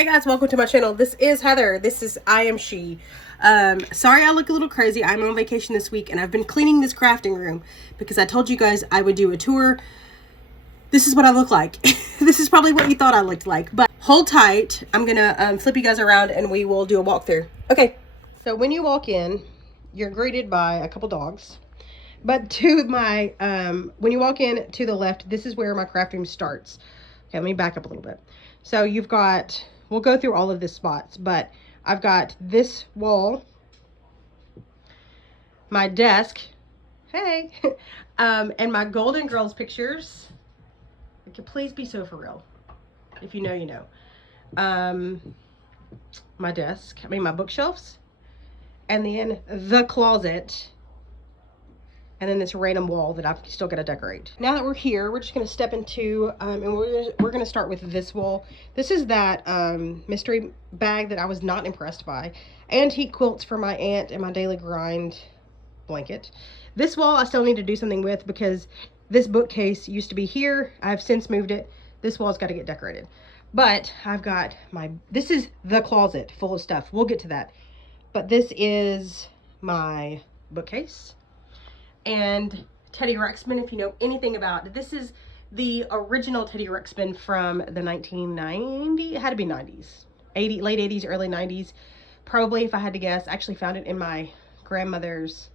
Hey guys, welcome to my channel. This is Heather. This is I Am She. Sorry I look a little crazy. I'm on vacation this week and I've been cleaning this crafting room because I told you guys I would do a tour. This is what I look like. This is probably what you thought I looked like, but hold tight. I'm gonna flip you guys around and we will do a walkthrough. Okay, so when you walk in, you're greeted by a couple dogs. But to my, when you walk in to the left, this is where my craft room starts. Okay, let me back up a little bit. So you've got, we'll go through all of the spots, but I've got this wall, my desk, hey, and my Golden Girls pictures. It can please be so for real. If you know, you know. My desk, my bookshelves, and then the closet, and then this random wall that I've still got to decorate. Now that we're here, we're just going to step into, and we're going to start with this wall. This is that mystery bag that I was not impressed by. Antique quilts for my aunt and my daily grind blanket. This wall I still need to do something with because this bookcase used to be here. I've since moved it. This wall's got to get decorated. But I've got this is the closet full of stuff. We'll get to that. But this is my bookcase. And Teddy Ruxpin, if you know anything about it, this is the original Teddy Ruxpin from the 1990s. It had to be 90s, late 80s, early 90s. Probably, if I had to guess. I actually found it in my grandmother's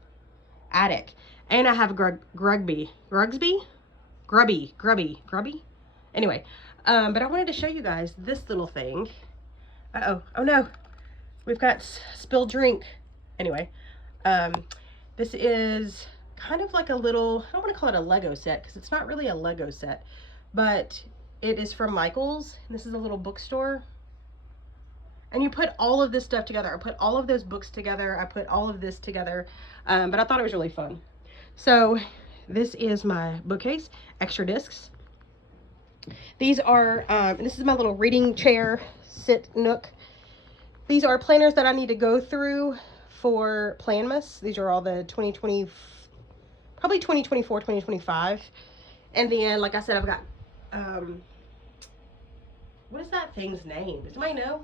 attic. And I have a Grubby. Anyway, but I wanted to show you guys this little thing. Uh-oh. Oh no. We've got spilled drink. Anyway, this is kind of like a little, I don't want to call it a Lego set because it's not really a Lego set, but it is from Michael's. This is a little bookstore. And you put all of this stuff together. I put all of those books together. I put all of this together, but I thought it was really fun. So this is my bookcase, extra discs. These are, this is my little reading chair, sit nook. These are planners that I need to go through for Planmas. These are all the 2020, probably 2024, 2025. And then, like I said, I've got, what is that thing's name? Does anybody know?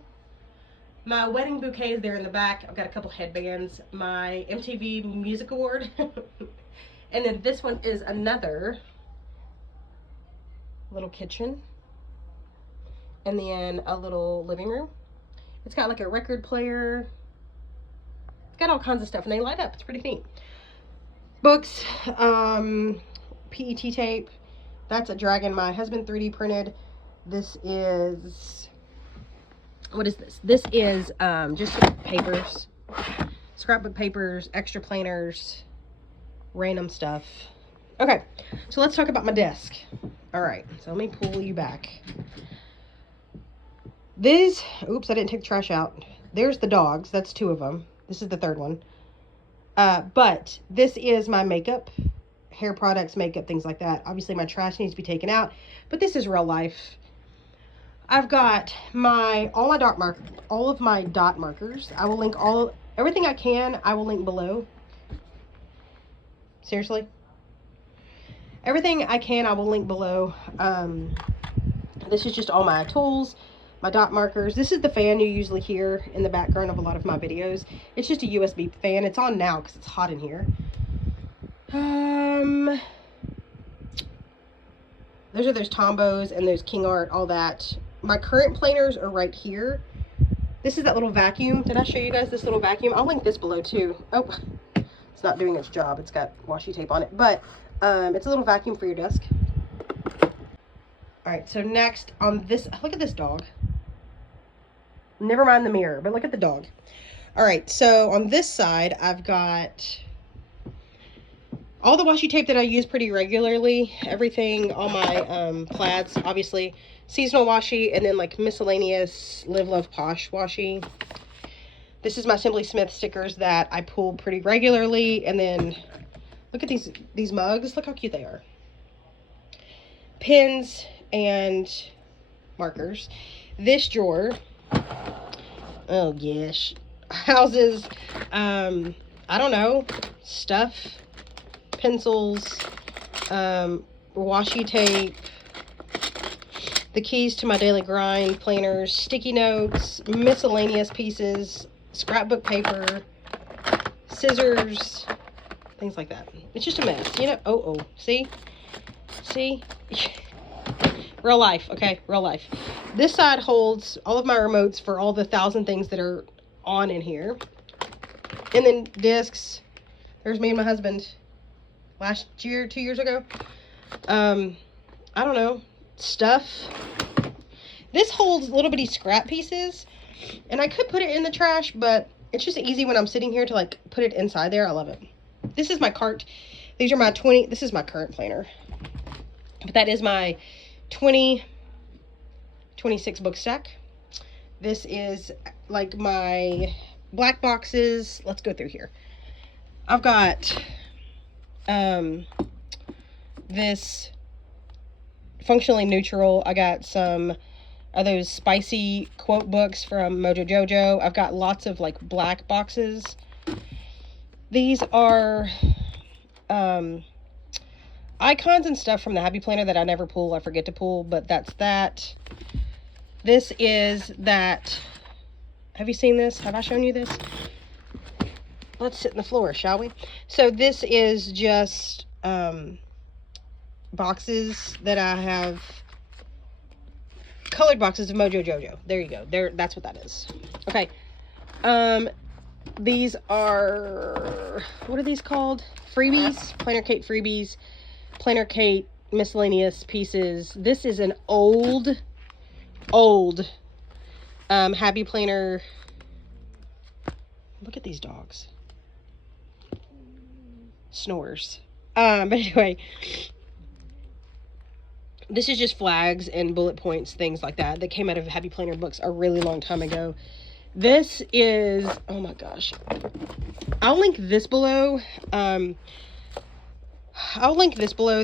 My wedding bouquet is there in the back. I've got a couple headbands. My MTV Music Award. And then this one is another little kitchen. And then a little living room. It's got like a record player. It's got all kinds of stuff and they light up. It's pretty neat. Books, PET tape. That's a dragon my husband 3D printed. This is, what is this? This is just papers, scrapbook papers, extra planners, random stuff. Okay, so let's talk about my desk. All right, so let me pull you back. These, oops, I didn't take the trash out. There's the dogs. That's two of them. This is the third one. But this is my makeup, hair products, makeup, things like that. Obviously, my trash needs to be taken out, but this is real life. I've got all of my dot markers. I will link everything I can. I will link below. Seriously, everything I can, I will link below. This is just all my tools. My dot markers. This is the fan you usually hear in the background of a lot of my videos. It's just a USB fan. It's on now because it's hot in here. There's Tombos and there's King Art, all that. My current planners are right here. This is that little vacuum. Did I show you guys this little vacuum? I'll link this below too. Oh, it's not doing its job. It's got washi tape on it. But it's a little vacuum for your desk. All right, so next on this, look at this dog. Never mind the mirror, but look at the dog. All right, so on this side, I've got all the washi tape that I use pretty regularly. Everything, all my plaids, obviously. Seasonal washi, and then like miscellaneous Live Love Posh washi. This is my Simply Smith stickers that I pull pretty regularly. And then look at these mugs. Look how cute they are. Pins and markers. This drawer, oh gosh, houses, I don't know, stuff, pencils, washi tape, the keys to my daily grind, planners, sticky notes, miscellaneous pieces, scrapbook paper, scissors, things like that. It's just a mess, you know. Oh, see? Real life, okay? Real life. This side holds all of my remotes for all the 1,000 things that are on in here. And then discs. There's me and my husband last year, 2 years ago. I don't know. Stuff. This holds little bitty scrap pieces. And I could put it in the trash, but it's just easy when I'm sitting here to like put it inside there. I love it. This is my cart. These are my 20. This is my current planner. But that is my 2026 book stack. This is like my black boxes. Let's go through here. I've got this functionally neutral. I got some of those spicy quote books from Mojo Jojo. I've got lots of like black boxes. These are icons and stuff from the Happy Planner that I never pull. I forget to pull, but that's that. This is that. Have you seen this? Have I shown you this? Let's sit in the floor, shall we? So this is just boxes that I have, colored boxes of Mojo Jojo. There you go. That's what that is. Okay. These are, what are these called? Freebies, Planner Kate freebies, Planner Kate miscellaneous pieces. This is an old Happy Planner. Look at these dogs. Snores. But anyway, this is just flags and bullet points, things like that came out of Happy Planner books a really long time ago. This is, oh my gosh, I'll link this below.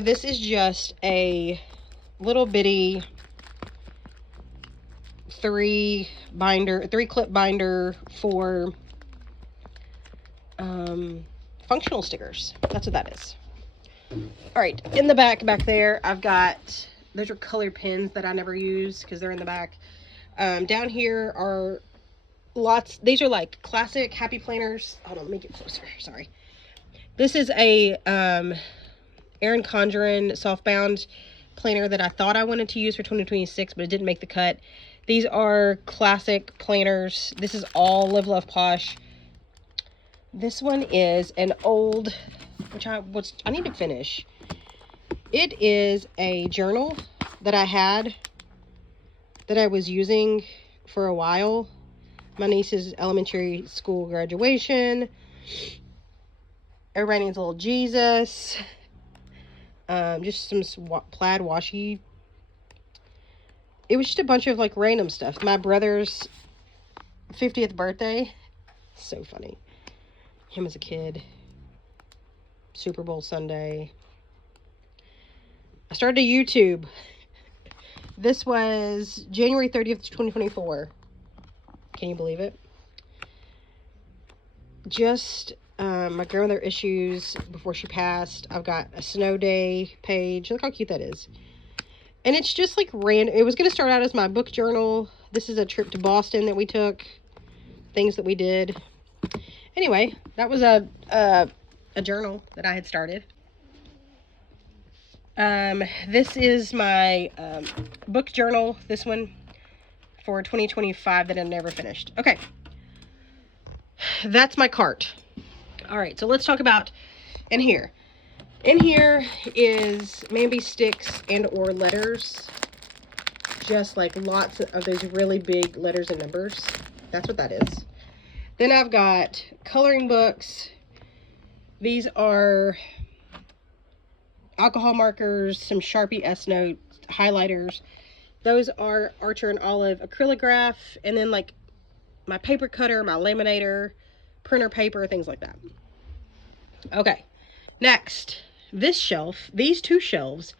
This is just a little bitty 3-clip binder for functional stickers. That's what that is. All right, in the back there, I've got, those are colored pens that I never use because they're in the back. Down here are lots, these are like classic Happy Planners. Hold on, let me get closer. Sorry. This is a Erin Condren softbound planner that I thought I wanted to use for 2026, but it didn't make the cut. These are classic planners. This is all Live Love Posh. This one is an old, which I need to finish. It is a journal that I had that I was using for a while. My niece's elementary school graduation. Everybody needs a little Jesus. Just some plaid washi. It was just a bunch of like random stuff. My brother's 50th birthday. So funny. Him as a kid. Super Bowl Sunday. I started a YouTube. This was January 30th, 2024. Can you believe it? Just my grandmother issues before she passed. I've got a snow day page. Look how cute that is. And it's just like random. It was going to start out as my book journal. This is a trip to Boston that we took. Things that we did. Anyway, that was a journal that I had started. This is my book journal. This one for 2025 that I never finished. Okay. That's my cart. All right, so let's talk about in here. In here is maybe sticks and or letters. Just like lots of those really big letters and numbers. That's what that is. Then I've got coloring books. These are alcohol markers, some Sharpie S-Note highlighters. Those are Archer and Olive acrylograph, and then like my paper cutter, my laminator, printer paper, things like that. Okay, next, this shelf, these two shelves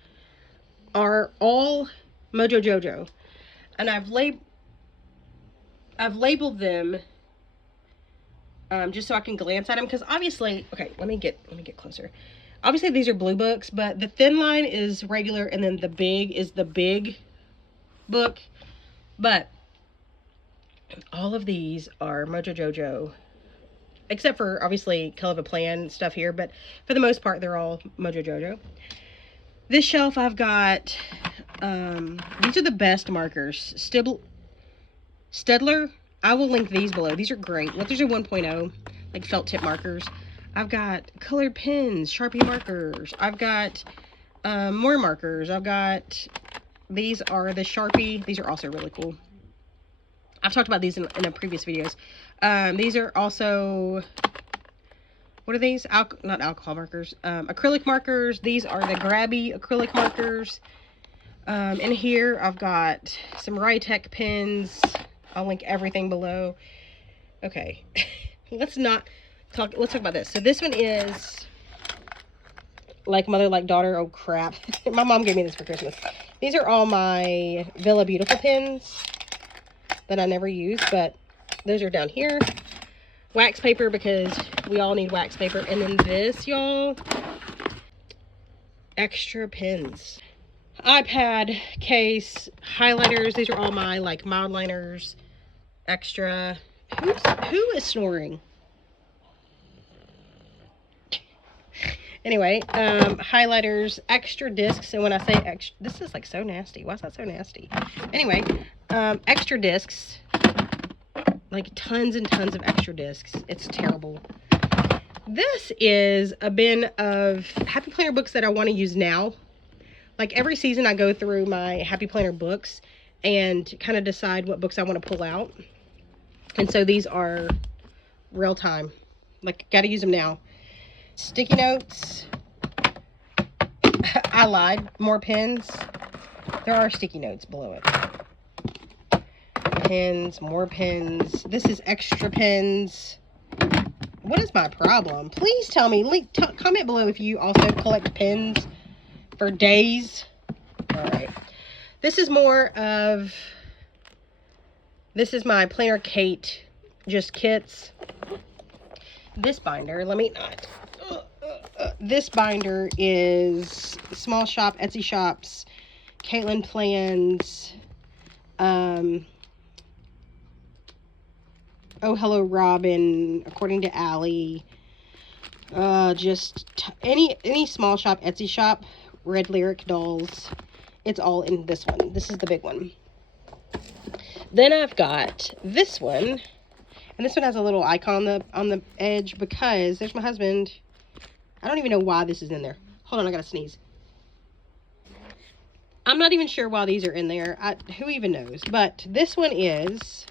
are all Mojo Jojo, and I've labeled them just so I can glance at them, because obviously, okay, let me get closer. Obviously these are blue books, but the thin line is regular, and then the big is the big book. But all of these are Mojo Jojo, except for obviously Color of a Plan stuff here, but for the most part, they're all Mojo Jojo. This shelf I've got, these are the best markers. Stedler, I will link these below. These are great. Well, these are 1.0, like felt tip markers. I've got colored pens, Sharpie markers. I've got more markers. I've got, these are the Sharpie. These are also really cool. I've talked about these in a previous videos. These are also, what are these? Not alcohol markers. Acrylic markers. These are the grabby acrylic markers. In here, I've got some Rytech pens. I'll link everything below. Okay, let's talk about this. So this one is Like Mother, Like Daughter. Oh crap. My mom gave me this for Christmas. These are all my Villa Beautiful pens that I never use, but those are down here. Wax paper, because we all need wax paper. And then this, y'all, extra pens. iPad case, highlighters. These are all my like mild liners, extra. Who is snoring? Anyway, highlighters, extra discs. And when I say extra, this is like so nasty. Why is that so nasty? Anyway, extra discs, like tons and tons of extra discs. It's terrible. This is a bin of Happy Planner books that I want to use now. Like every season I go through my Happy Planner books and kind of decide what books I want to pull out. And so these are real time. Like, got to use them now. Sticky notes. I lied. More pens. There are sticky notes below it. Pens, more pens. This is extra pens. What is my problem? Please tell me. Comment below if you also collect pens for days. Alright. This is more of... This is my Planner Kate, just kits. This binder, let me not... this binder is Small Shop, Etsy Shops, Caitlin Plans, Oh Hello Robin, According to Allie, just any Small Shop, Etsy Shop, Red Lyric dolls. It's all in this one. This is the big one. Then I've got this one, and this one has a little icon on the edge because there's my husband. I don't even know why this is in there. Hold on, I gotta sneeze. I'm not even sure why these are in there. Who even knows? But this one is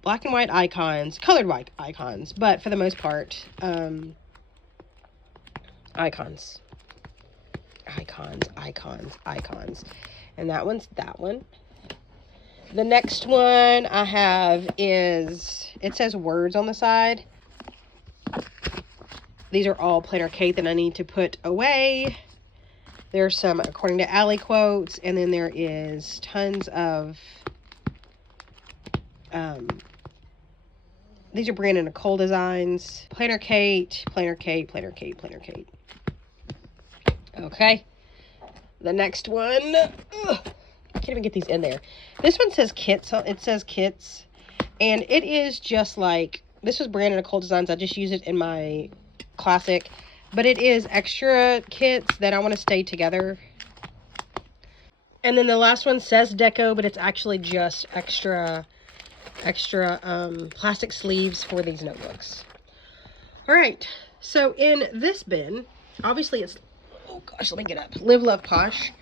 black and white icons, colored white icons, but for the most part, icons. And that one's that one. The next one I have is, it says words on the side. These are all Planner Kate that I need to put away. There's some According to Allie quotes, and then there is tons of, these are Brandon Nicole designs. Planner Kate, Planner Kate, Planner Kate, Planner Kate. Okay. The next one, I can't even get these in there. This one says kits. It says kits, and it is just like, this was Brandon Nicole designs. I just use it in my classic, but it is extra kits that I want to stay together. And then the last one says deco, but it's actually just extra plastic sleeves for these notebooks. All right, so in this bin, obviously it's, oh gosh, let me get up. Live, Love, Posh.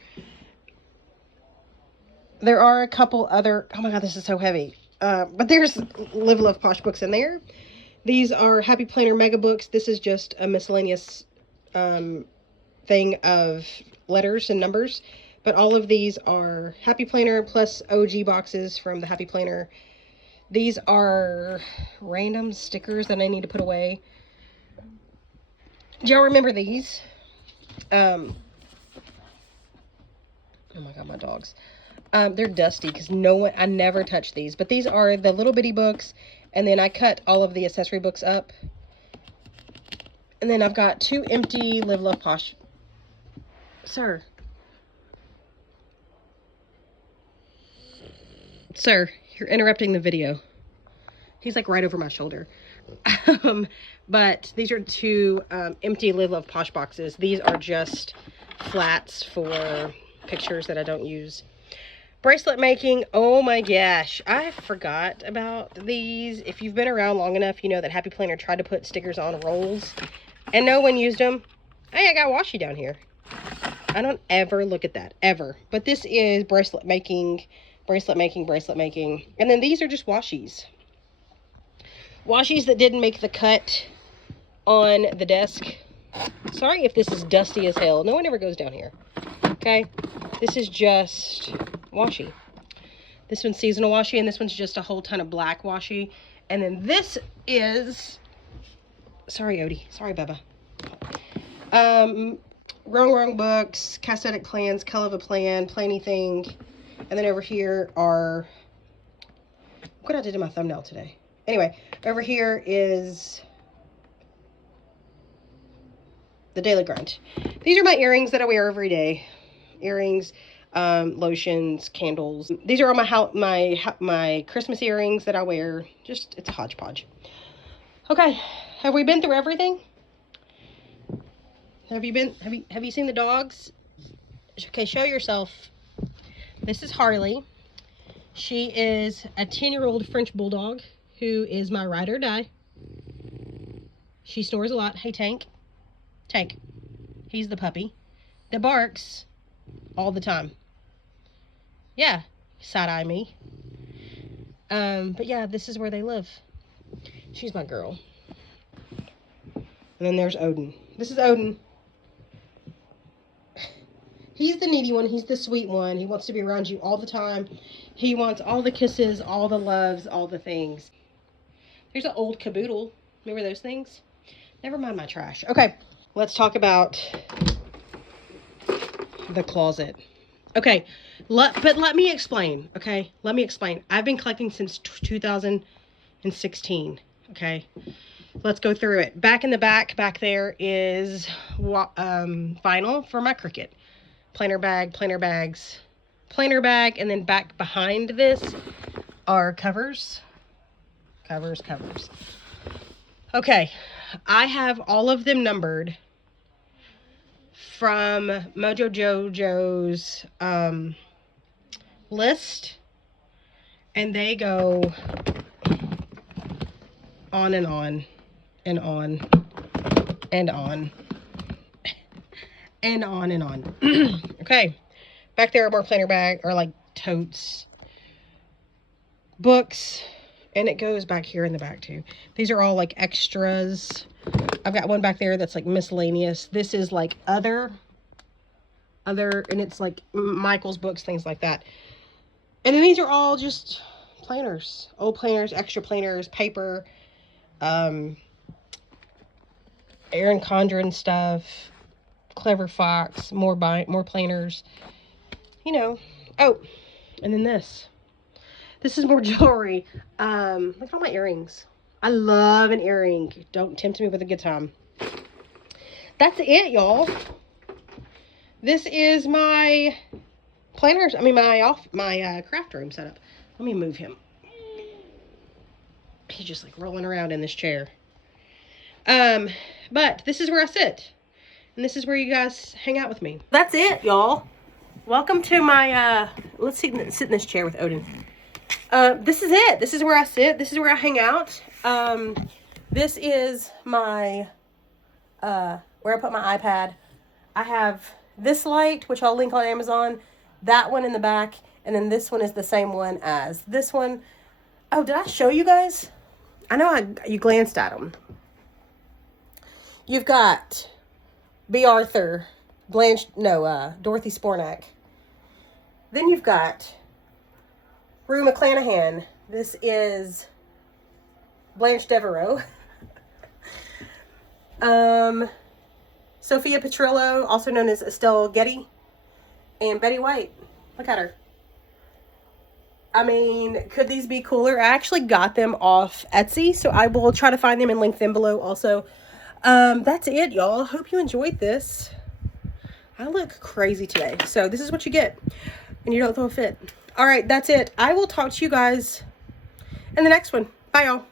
There are a couple other, oh my god, this is so heavy. But there's Live, Love, Posh books in there. These are Happy Planner Mega Books. This is just a miscellaneous thing of letters and numbers. But all of these are Happy Planner plus OG boxes from the Happy Planner. These are random stickers that I need to put away. Do y'all remember these? Oh my god, my dogs. They're dusty because I never touch these. But these are the little bitty books. And then I cut all of the accessory books up. And then I've got two empty Live, Love, Posh. Sir. Sir, you're interrupting the video. He's like right over my shoulder. But these are two empty Live Love Posh boxes. These are just flats for pictures that I don't use. Bracelet making. Oh my gosh, I forgot about these. If you've been around long enough, you know that Happy Planner tried to put stickers on rolls and no one used them. Hey, I got washi down here. I don't ever look at that, ever. But this is bracelet making. And then these are just washies. Washies that didn't make the cut on the desk. Sorry if this is dusty as hell. No one ever goes down here. Okay? This is just washi. This one's seasonal washi, and this one's just a whole ton of black washi. And then this is... Sorry, Odie. Sorry, Bubba. Wrong books, Castatic plans, Color of a plan, Planything. And then over here are... Look what I did in my thumbnail today. Anyway, over here is the Daily Grind. These are my earrings that I wear every day. Earrings, lotions, candles. These are all my Christmas earrings that I wear. Just, it's a hodgepodge. Okay, have we been through everything? Have you seen the dogs? Okay, show yourself. This is Harley. She is a 10-year-old French bulldog who is my ride or die. She snores a lot. Hey, Tank. Tank. He's the puppy that barks all the time. Yeah, side-eye me. But yeah, this is where they live. She's my girl. And then there's Odin. This is Odin. He's the needy one. He's the sweet one. He wants to be around you all the time. He wants all the kisses, all the loves, all the things. There's an old caboodle. Remember those things? Never mind my trash. Okay, let's talk about the closet. Okay, but let me explain, okay? Let me explain. I've been collecting since 2016, okay? Let's go through it. Back in the back there is vinyl for my Cricut. Planner bag, planner bags, planner bag, and then back behind this are covers. Covers. Okay, I have all of them numbered from Mojo Jojo's list, and they go on and on and on and on and on and on. Okay, back there are more planner bag, or like totes, books, and it goes back here in the back too. These are all like extras. I've got one back there that's like miscellaneous. This is like other, and it's like Michael's books, things like that. And then these are all just planners, old planners, extra planners, paper, Erin Condren stuff, Clever Fox, more planners, you know. Oh, and then this is more jewelry. Look at all my earrings. I love an earring. Don't tempt me with a good time. That's it, y'all. This is my planners. I mean, my craft room setup. Let me move him. He's just like rolling around in this chair. But this is where I sit. And this is where you guys hang out with me. That's it, y'all. Welcome to my, let's sit in this chair with Odin. This is it. This is where I sit. This is where I hang out. This is my, where I put my iPad. I have this light, which I'll link on Amazon. That one in the back. And then this one is the same one as this one. Oh, did I show you guys? I know you glanced at them. You've got B. Arthur, Dorothy Spornak. Then you've got Rue McClanahan. This is Blanche Devereaux. Sophia Petrillo, also known as Estelle Getty. And Betty White. Look at her. I mean, could these be cooler? I actually got them off Etsy, so I will try to find them and link them below also. That's it, y'all. Hope you enjoyed this. I look crazy today. So this is what you get. and you don't throw a fit. All right, that's it. I will talk to you guys in the next one. Bye, y'all.